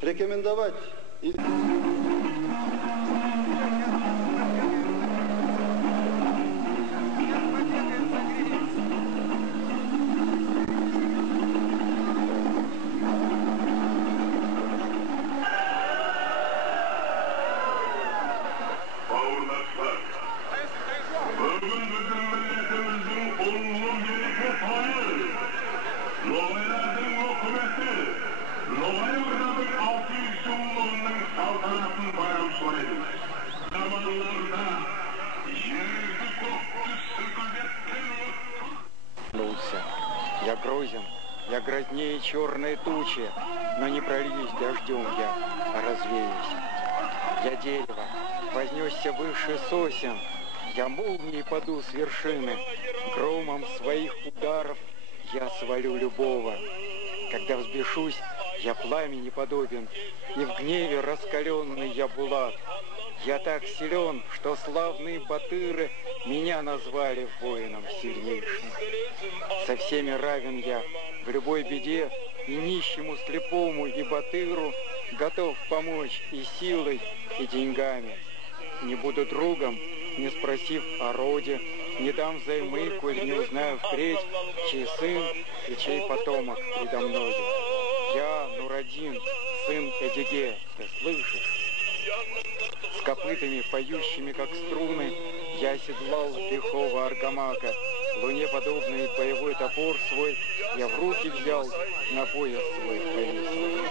Рекомендовать Я грозен, я грознее черной тучи, но не прольюсь дождем я, а развеюсь. Я дерево, вознесся выше сосен, я молнией паду с вершины, громом своих ударов я свалю любого. Когда взбешусь, я пламени подобен, и в гневе раскаленный я булат. Я так силен, что славные батыры меня назвали воином сильнейшим. Со всеми равен я в любой беде, и нищему, слепому, и батыру готов помочь и силой, и деньгами. Не буду другом, не спросив о роде, не дам взаймы, коль не узнаю впредь, чей сын и чей потомок предо мною. Я Нурадин, сын Эдиге, ты слышишь? С копытами, поющими, как струны, я оседлал лихого аргамака. Луне подобный боевой топор свой я в руки взял, на пояс свой повесил.